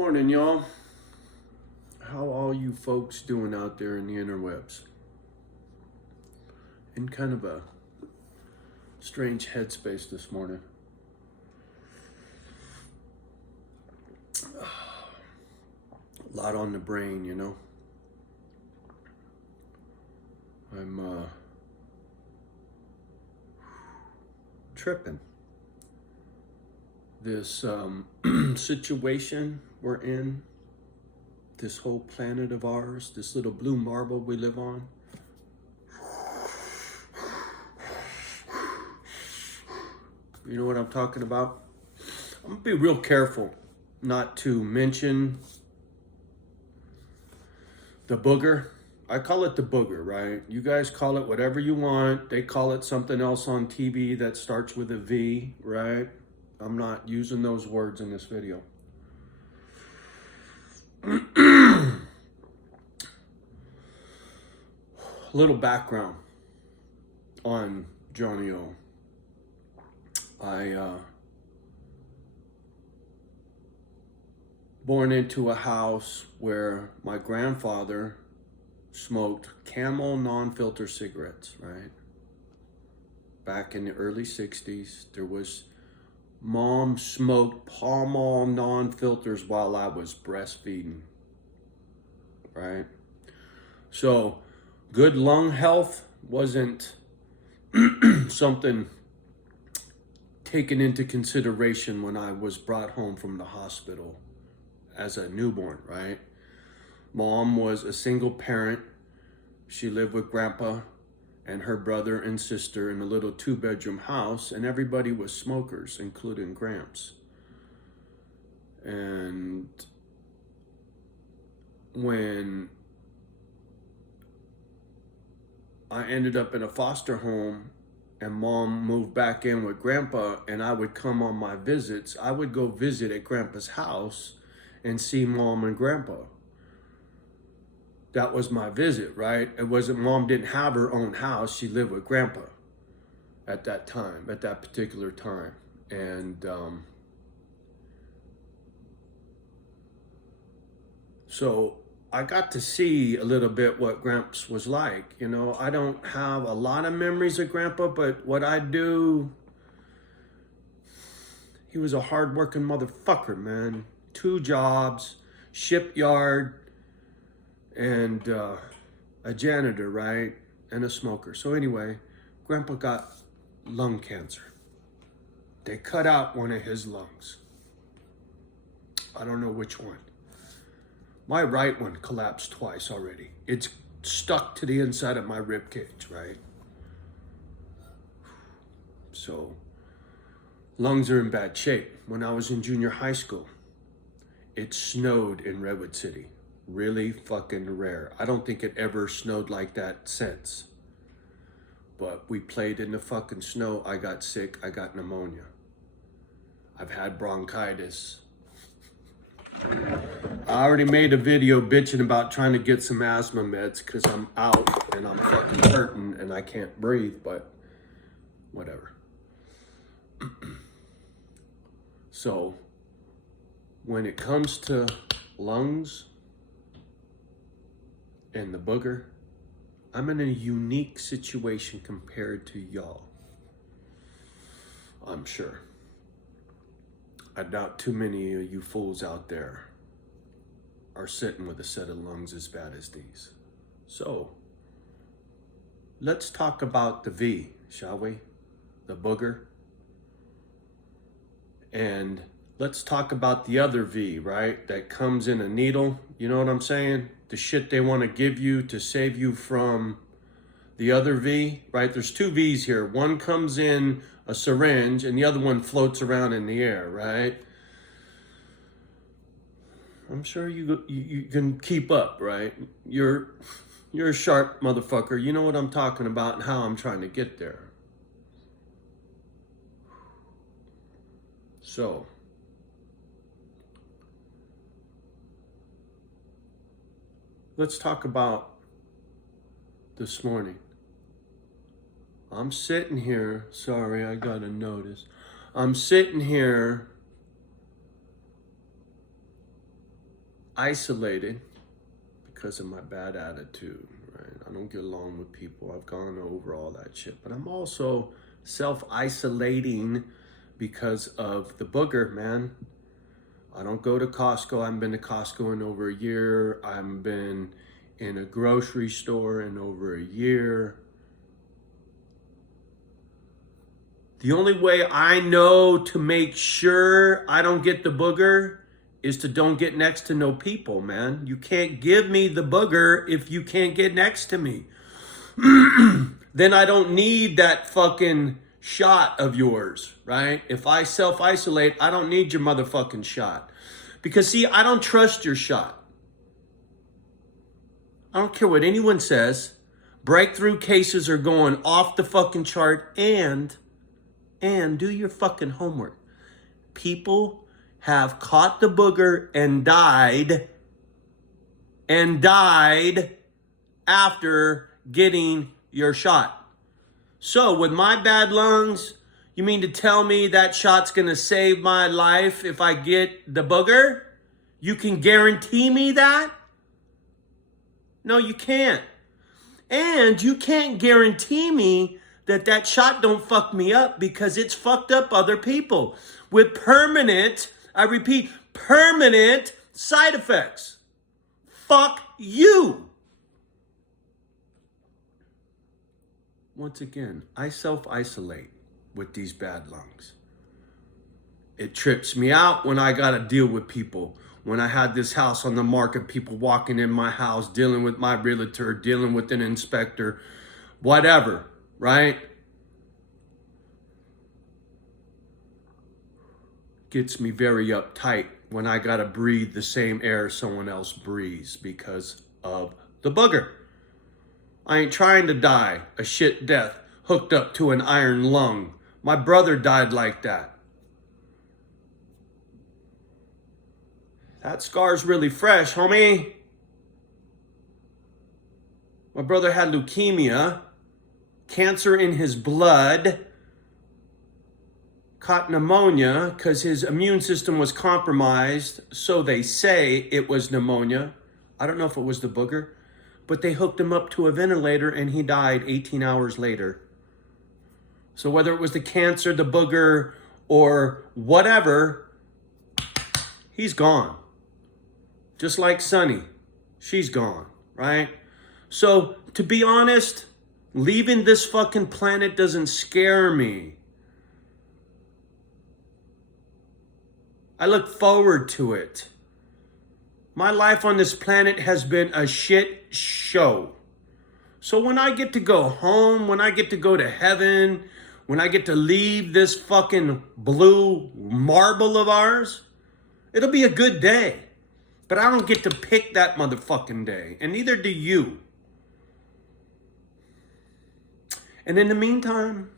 Morning, y'all. How all you folks doing out there in the interwebs? In kind of a strange headspace this morning. A lot on the brain, you know. I'm tripping. This situation we're in, this whole planet of ours, this little blue marble we live on. You know what I'm talking about? I'm gonna be real careful not to mention the booger. I call it the booger, right? You guys call it whatever you want. They call it something else on TV that starts with a V, right? I'm not using those words in this video. A little background on Johnny O. I born into a house where my grandfather smoked Camel non-filter cigarettes, right? Back in the early 60s, there was mom smoked Pall Mall non-filters while I was breastfeeding, right? So good lung health wasn't something taken into consideration when I was brought home from the hospital as a newborn, right? Mom was a single parent. She lived with grandpa and her brother and sister in a little 2-bedroom house, and everybody was smokers, including Gramps. And when I ended up in a foster home and mom moved back in with grandpa and I would come on my visits, I would go visit at grandpa's house and see mom and grandpa. That was my visit, right? It wasn't, mom didn't have her own house. She lived with grandpa at that time, at that particular time. And so I got to see a little bit what Gramps was like. You know, I don't have a lot of memories of grandpa, but what I do, he was a hardworking motherfucker, man. 2 jobs, shipyard, and a janitor, right? And a smoker. So anyway, grandpa got lung cancer. They cut out one of his lungs. I don't know which one. My right one collapsed twice already. It's stuck to the inside of my rib cage, right? So lungs are in bad shape. When I was in junior high school, it snowed in Redwood City. Really fucking rare. I don't think it ever snowed like that since. But we played in the fucking snow. I got sick. I got pneumonia. I've had bronchitis. I already made a video bitching about trying to get some asthma meds because I'm out and I'm fucking hurting and I can't breathe, but whatever. So when it comes to lungs and the booger, I'm in a unique situation compared to y'all. I'm sure. I doubt too many of you fools out there are sitting with a set of lungs as bad as these. So, let's talk about the V, shall we? The booger. And let's talk about the other V, right? That comes in a needle. You know what I'm saying? The shit they want to give you to save you from the other V, right? There's 2 V's here. One comes in a syringe and the other one floats around in the air, right? I'm sure you can keep up, right? You're a sharp motherfucker. You know what I'm talking about and how I'm trying to get there. So, let's talk about this morning. I'm sitting here, sorry, I got a notice. I'm sitting here isolated because of my bad attitude, right? I don't get along with people. I've gone over all that shit. But I'm also self-isolating because of the booger, man. I don't go to Costco. I haven't been to Costco in over a year. I haven't been in a grocery store in over a year. The only way I know to make sure I don't get the booger is to don't get next to no people, man. You can't give me the booger if you can't get next to me. Then I don't need that fucking shot of yours, right? If I self-isolate, I don't need your motherfucking shot. Because see, I don't trust your shot. I don't care what anyone says. Breakthrough cases are going off the fucking chart, and do your fucking homework. People have caught the booger and died after getting your shot. So with my bad lungs, you mean to tell me that shot's gonna save my life if I get the booger? You can guarantee me that? No, you can't. And you can't guarantee me that shot don't fuck me up, because it's fucked up other people with permanent, I repeat, permanent side effects. Fuck you. Once again, I self-isolate with these bad lungs. It trips me out when I gotta deal with people. When I had this house on the market, people walking in my house, dealing with my realtor, dealing with an inspector, whatever, right? Gets me very uptight when I gotta breathe the same air someone else breathes because of the booger. I ain't trying to die a shit death hooked up to an iron lung. My brother died like that. That scar's really fresh, homie. My brother had leukemia, cancer in his blood, caught pneumonia because his immune system was compromised. So they say it was pneumonia. I don't know if it was the booger, but they hooked him up to a ventilator and he died 18 hours later. So whether it was the cancer, the booger, or whatever, he's gone. Just like Sunny, she's gone, right? So to be honest, leaving this fucking planet doesn't scare me. I look forward to it. My life on this planet has been a shit show. So when I get to go home, when I get to go to heaven, when I get to leave this fucking blue marble of ours, it'll be a good day. But I don't get to pick that motherfucking day, and neither do you. And in the meantime,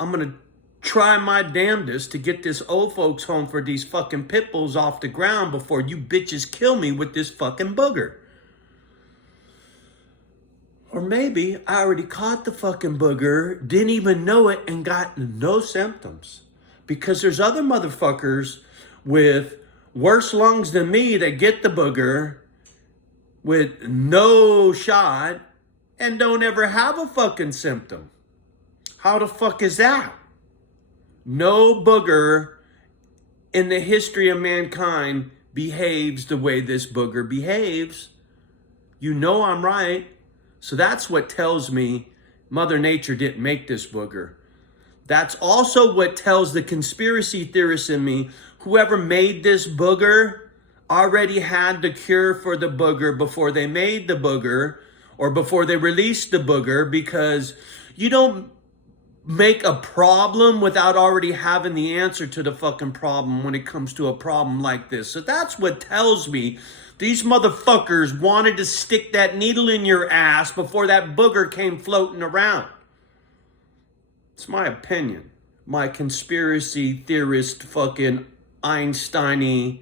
I'm gonna try my damnedest to get this old folks home for these fucking pit bulls off the ground before you bitches kill me with this fucking booger. Or maybe I already caught the fucking booger, didn't even know it, and got no symptoms. Because there's other motherfuckers with worse lungs than me that get the booger with no shot and don't ever have a fucking symptom. How the fuck is that? No booger in the history of mankind behaves the way this booger behaves. You know I'm right. So that's what tells me Mother Nature didn't make this booger. That's also what tells the conspiracy theorists in me, whoever made this booger already had the cure for the booger before they made the booger or before they released the booger, because you don't make a problem without already having the answer to the fucking problem when it comes to a problem like this. So that's what tells me these motherfuckers wanted to stick that needle in your ass before that booger came floating around. It's my opinion. My conspiracy theorist fucking Einstein-y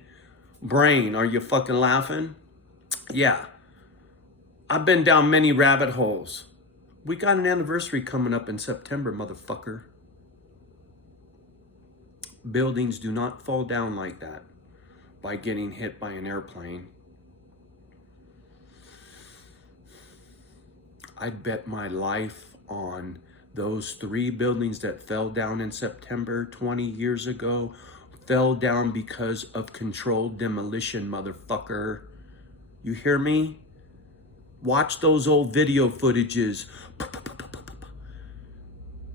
brain. Are you fucking laughing? Yeah. I've been down many rabbit holes. We got an anniversary coming up in September, motherfucker. Buildings do not fall down like that by getting hit by an airplane. I'd bet my life on those 3 buildings that fell down in September 20 years ago fell down because of controlled demolition, motherfucker. You hear me? Watch those old video footages.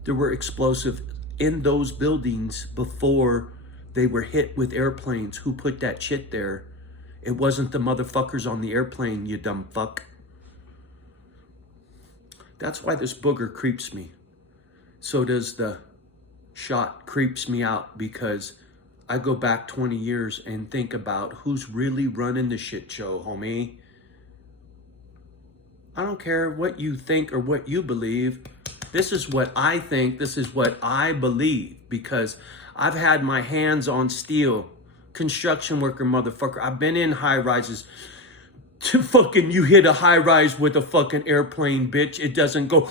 There were explosives in those buildings before they were hit with airplanes. Who put that shit there? It wasn't the motherfuckers on the airplane, you dumb fuck. That's why this booger creeps me. So does the shot creeps me out, because I go back 20 years and think about who's really running the shit show, homie. I don't care what you think or what you believe. This is what I think. This is what I believe, because I've had my hands on steel. Construction worker, motherfucker. I've been in high rises. To fucking, you hit a high rise with a fucking airplane, bitch. It doesn't go.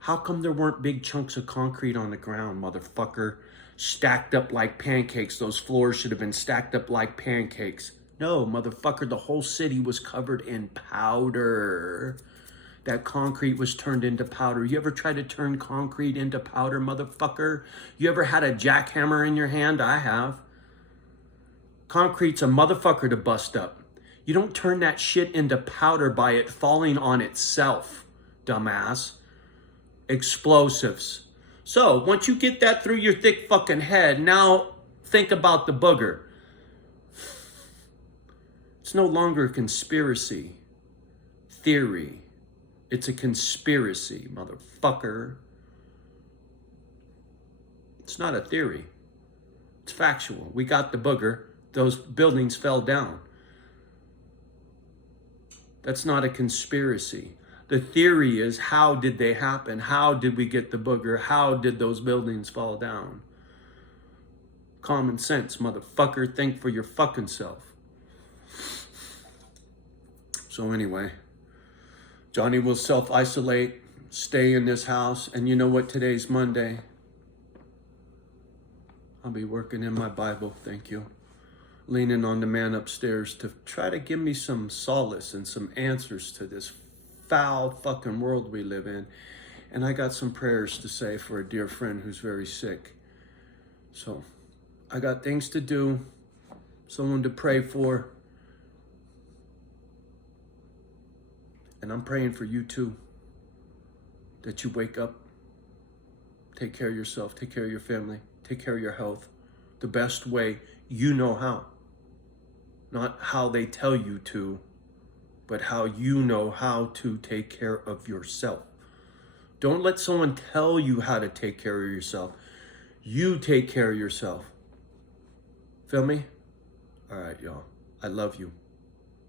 How come there weren't big chunks of concrete on the ground, motherfucker? Stacked up like pancakes. Those floors should have been stacked up like pancakes. No, motherfucker, the whole city was covered in powder. That concrete was turned into powder. You ever tried to turn concrete into powder, motherfucker? You ever had a jackhammer in your hand? I have. Concrete's a motherfucker to bust up. You don't turn that shit into powder by it falling on itself, dumbass. Explosives. So, once you get that through your thick fucking head, now think about the booger. It's no longer a conspiracy theory. It's a conspiracy, motherfucker. It's not a theory. It's factual. We got the booger. Those buildings fell down. That's not a conspiracy. The theory is, how did they happen? How did we get the booger? How did those buildings fall down? Common sense, motherfucker. Think for your fucking self. So anyway, Johnny will self-isolate, stay in this house. And you know what? Today's Monday. I'll be working in my Bible, thank you. Leaning on the man upstairs to try to give me some solace and some answers to this foul fucking world we live in. And I got some prayers to say for a dear friend who's very sick. So I got things to do, someone to pray for. And I'm praying for you too, that you wake up, take care of yourself, take care of your family, take care of your health, the best way you know how. Not how they tell you to, but how you know how to take care of yourself. Don't let someone tell you how to take care of yourself. You take care of yourself. Feel me? All right, y'all. I love you.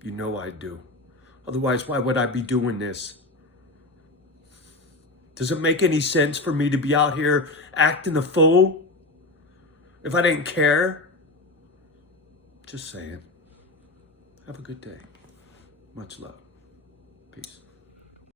You know I do. Otherwise, why would I be doing this? Does it make any sense for me to be out here acting a fool if I didn't care? Just saying. Have a good day. Much love.